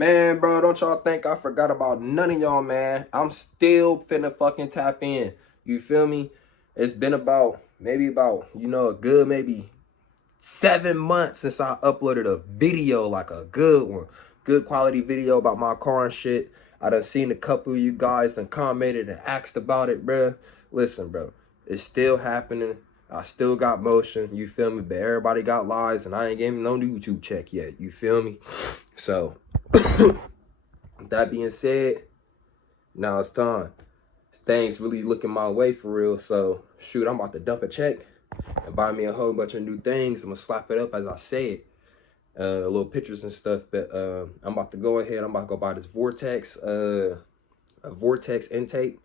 Man, bro, don't y'all think I forgot about none of y'all, man. I'm still finna fucking tap in. You feel me? It's been maybe about, a good maybe 7 months since I uploaded a video, like a good one. Good quality video about my car and shit. I done seen a couple of you guys done commented and asked about it, bro. Listen, bro, it's still happening. I still got motion, you feel me? But everybody got lives and I ain't getting no YouTube check yet, you feel me? So, that being said, now it's time. Things really looking my way for real. So, shoot, I'm about to dump a check and buy me a whole bunch of new things. I'm gonna slap it up as I say it. Little pictures and stuff. But I'm about to go ahead. I'm about to go buy this Vortex, a Vortex intake.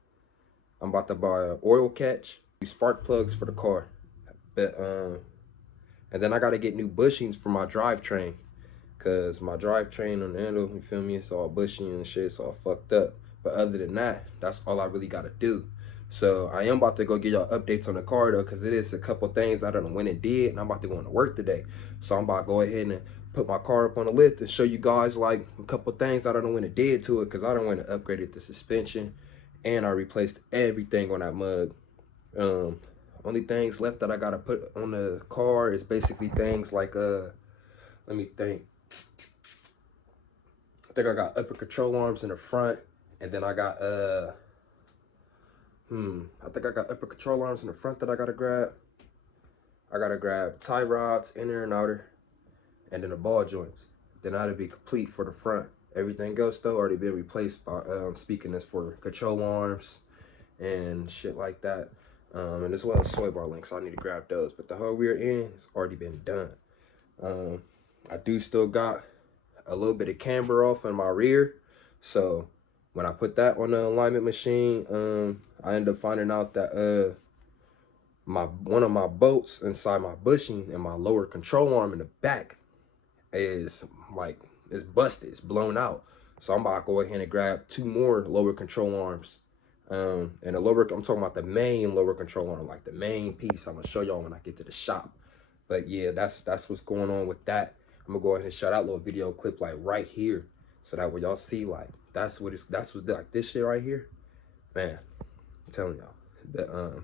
I'm about to buy an oil catch, spark plugs for the car. But and then I gotta get new bushings for my drivetrain. Cause my drivetrain on the handle, you feel me? It's all bushy and shit, it's all fucked up. But other than that, that's all I really gotta do. So I am about to go get y'all updates on the car though, cause it is a couple things I don't know when it did, and I'm about to go into work today. So I'm about to go ahead and put my car up on the list and show you guys like a couple things I don't know when it did to it, cause I don't want to upgrade the suspension, and I replaced everything on that mug. Only things left that I gotta put on the car is basically things like let me think. I think I got upper control arms in the front, and then I got I think I got upper control arms in the front that I gotta grab. I gotta grab tie rods, inner and outer, and then the ball joints. Then that'll be complete for the front. Everything else though already been replaced by speaking as for control arms and shit like that. And as well as soy bar links, so I need to grab those. But the whole rear end has already been done. I do still got a little bit of camber off in my rear, so when I put that on the alignment machine, I ended up finding out that one of my bolts inside my bushing and my lower control arm in the back is busted, it's blown out. So I'm about to go ahead and grab 2 more lower control arms. And the lower, I'm talking about the main lower control arm, like the main piece. I'm gonna show y'all when I get to the shop. But yeah, that's what's going on with that. I'm gonna go ahead and shout out a little video clip like right here, so that way y'all see like that's what like this shit right here, man. I'm telling y'all. But all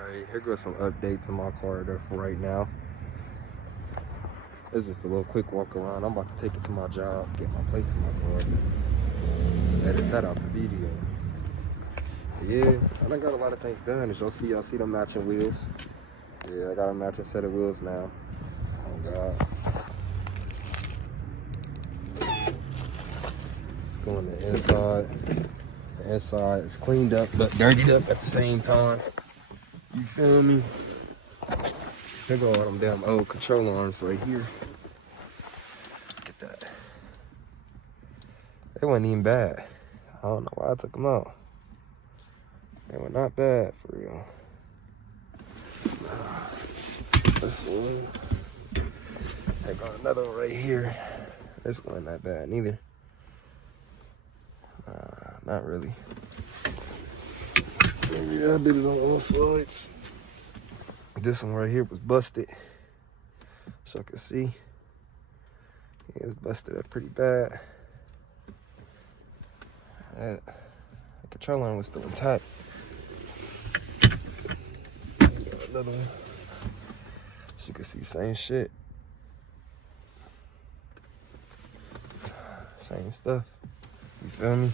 right, here goes some updates in my car there for right now. It's just a little quick walk around. I'm about to take it to my job, get my plates in my car, edit that out the video. Yeah, I done got a lot of things done. As y'all see the matching wheels. Yeah, I got a matching set of wheels now. Oh God. Let's go on the inside. The inside is cleaned up but dirtied up at the same time. You feel me? There go all them damn old control arms right here. Look at that. They wasn't even bad. I don't know why I took them out. They were not bad for real. This one. I got another one right here. This one not bad neither. Not really. Yeah, I did it on all sides. This one right here was busted. So I can see. Yeah, it's busted up pretty bad. The control arm was still intact. Got another one. As you can see, same shit. Same stuff. You feel me?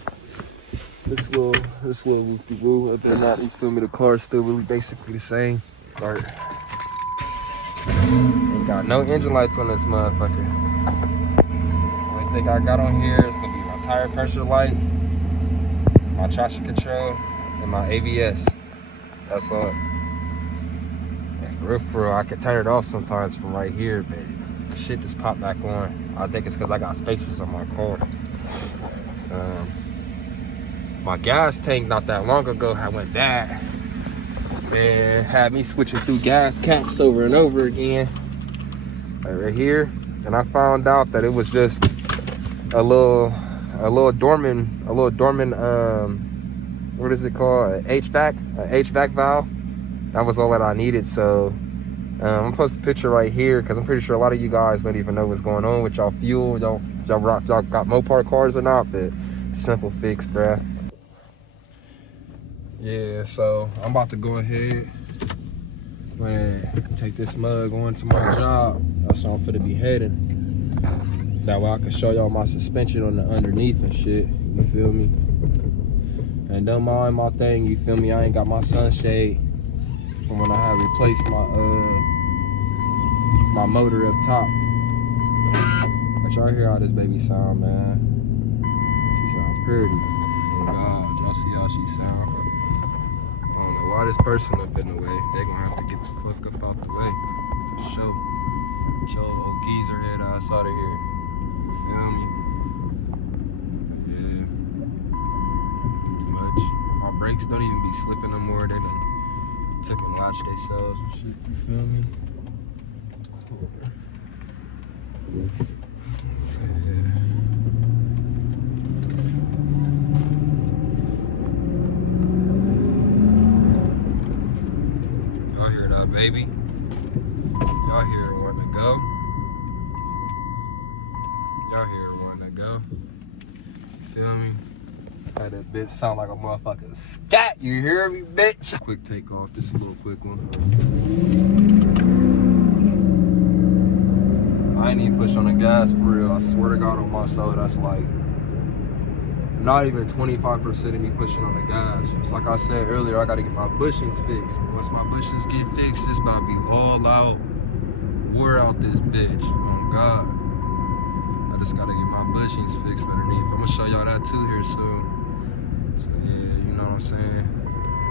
This little whoop-de-woo. Other than that, you feel me? The car is still really basically the same. Right. Ain't got no engine lights on this motherfucker. Only thing I got on here is gonna be my tire pressure light, my traction control, and my ABS. That's all. And for real, I can turn it off sometimes from right here, but shit just popped back on. I think it's because I got spacers on my car. My gas tank not that long ago had went bad. Man, had me switching through gas caps over and over again. Right here, and I found out that it was just a little dormant, what is it called? An HVAC valve. That was all that I needed. So I'm gonna post a picture right here because I'm pretty sure a lot of you guys don't even know what's going on with y'all fuel. Y'all got Mopar cars or not, but simple fix, bruh. Yeah, so I'm about to go ahead and take this mug on to my job. That's where I'm finna be heading. That way I can show y'all my suspension on the underneath and shit. You feel me? And don't mind my thing, you feel me? I ain't got my sunshade from when I had replaced my motor up top. But y'all hear how this baby sound, man. She sound pretty. Oh God, y'all see how she sound? I don't know why this person up in the way. They gonna have to get the fuck up out the way. For sure. Get your old geezer head ass out of here. You feel me? Yeah. Too much. My brakes don't even be slipping no more. They done took and latched themselves and shit. You feel me? Cool. Y'all hear that, baby? Y'all hear it wanting to go? Y'all hear it wanting to go? You feel me? Had that bitch sound like a motherfucking scat. You hear me, bitch? Quick takeoff. This is a little quick one. I ain't even push on the gas for real. I swear to God on my soul, that's like not even 25% of me pushing on the gas. It's like I said earlier, I gotta get my bushings fixed. Once my bushings get fixed, it's about to be all out, wore out this bitch. Oh God. I just gotta get my bushings fixed underneath. I'm gonna show y'all that too here soon. So yeah, you know what I'm saying?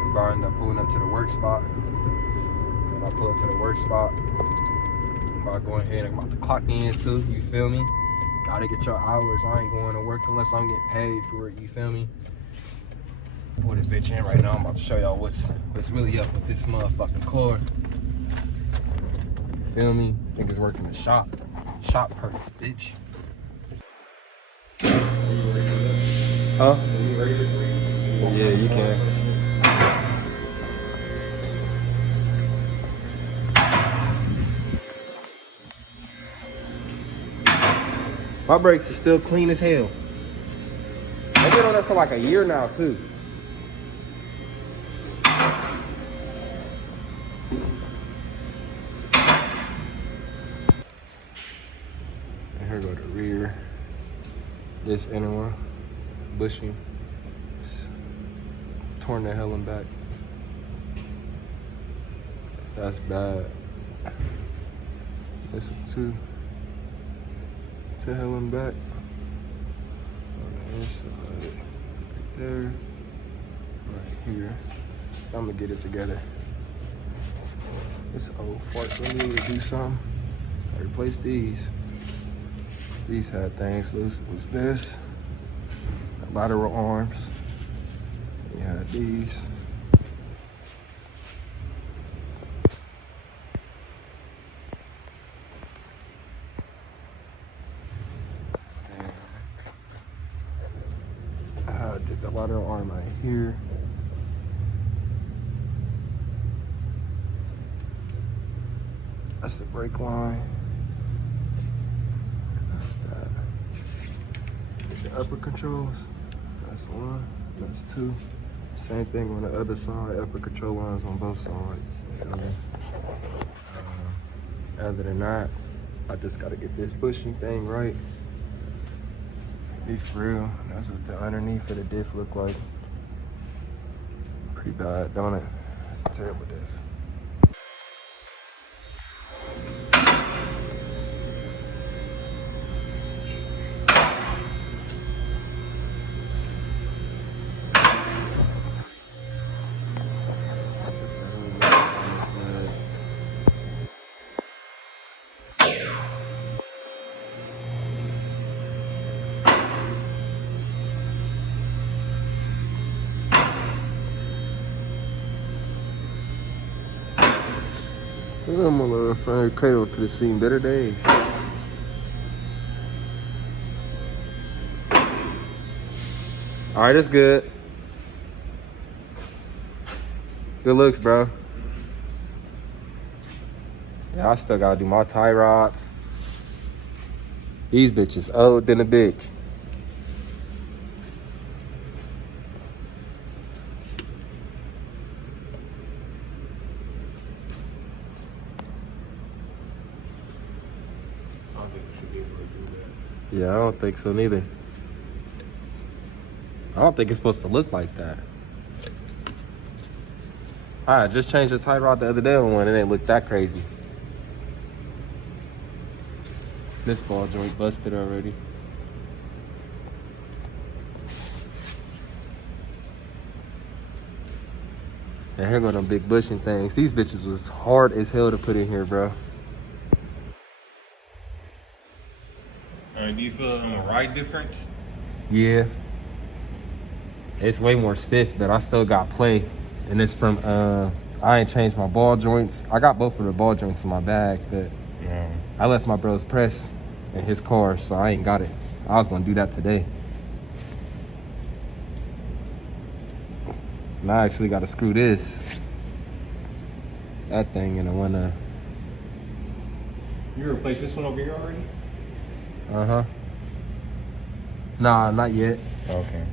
I'm about to end up pulling up to the work spot. When I pull up to the work spot, I'm about to go ahead and I'm about to clock in too, you feel me? Gotta get your hours. I ain't going to work unless I'm getting paid for it, you feel me? Pull this bitch in right now. I'm about to show y'all what's really up with this motherfucking car. You feel me? Niggas working the shop. Shop perks, bitch. Huh? Yeah, you can. My brakes are still clean as hell. They've been on there for like a year now, too. And here go the rear. This inner one, bushing. Torn the hell in back. That's bad. This one too. To hell and back. On the inside, right there, right here. I'm gonna get it together. This old fart, so I need to do something. I replace these. These had things loose. It was this. Lateral arms. You had these. I did the lateral arm right here. That's the brake line. That's that. The upper controls. That's one. That's two. Same thing on the other side. Upper control lines on both sides. Other than that, I just gotta get this bushing thing right. Be for real. That's what the underneath of the diff look like. Pretty bad, don't it? It's a terrible diff. My little friend Cradle could have seen better days. All right, that's good. Good looks, bro. Yeah, I still gotta do my tie rods. These bitches old than a bitch. I don't think we should be able to do that. Yeah, I don't think so neither. I don't think it's supposed to look like that. I just changed the tie rod the other day on one. It didn't look that crazy. This ball joint busted already. And here go them big bushing things. These bitches was hard as hell to put in here, bro. Do you feel a ride difference? Yeah. It's way more stiff, but I still got play. And it's from, I ain't changed my ball joints. I got both of the ball joints in my bag, but Yeah. I left my bro's press in his car, so I ain't got it. I was gonna do that today. And I actually gotta screw that thing in the one, You replaced this one over here already? uh-huh. Nah, not yet. Okay.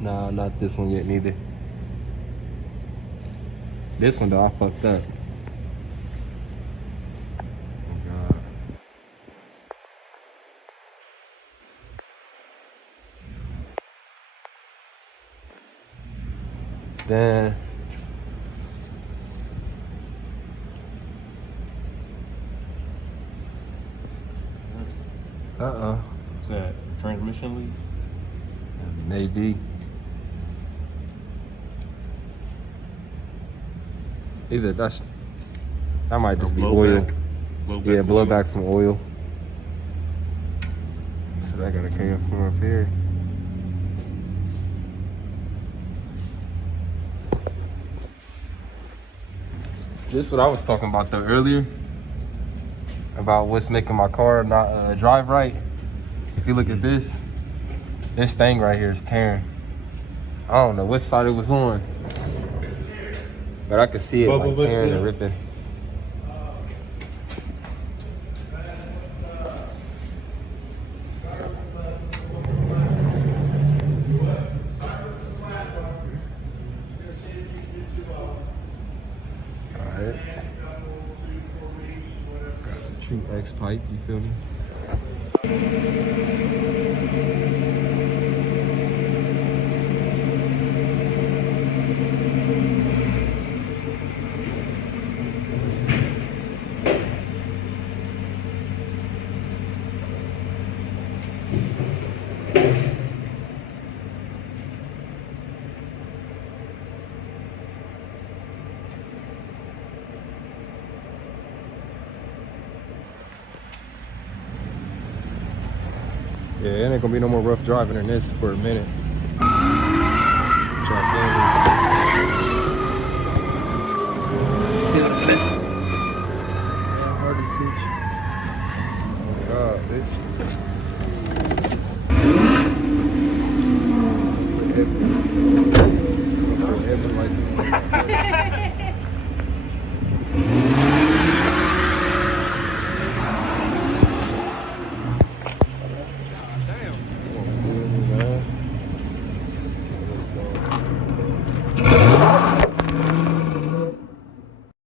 Nah, not this one yet neither. This one though, I fucked up. Oh God. Then Is that transmission leak? maybe. Either that might just be oil. Yeah, blowback from oil. So that gotta come from up here. This is what I was talking about though earlier. About what's making my car not drive right. If you look at this thing right here is tearing. I don't know what side it was on, but I could see it like tearing and ripping. Alright. Got the true X pipe, you feel me? Yeah, it ain't gonna be no more rough driving in this for a minute.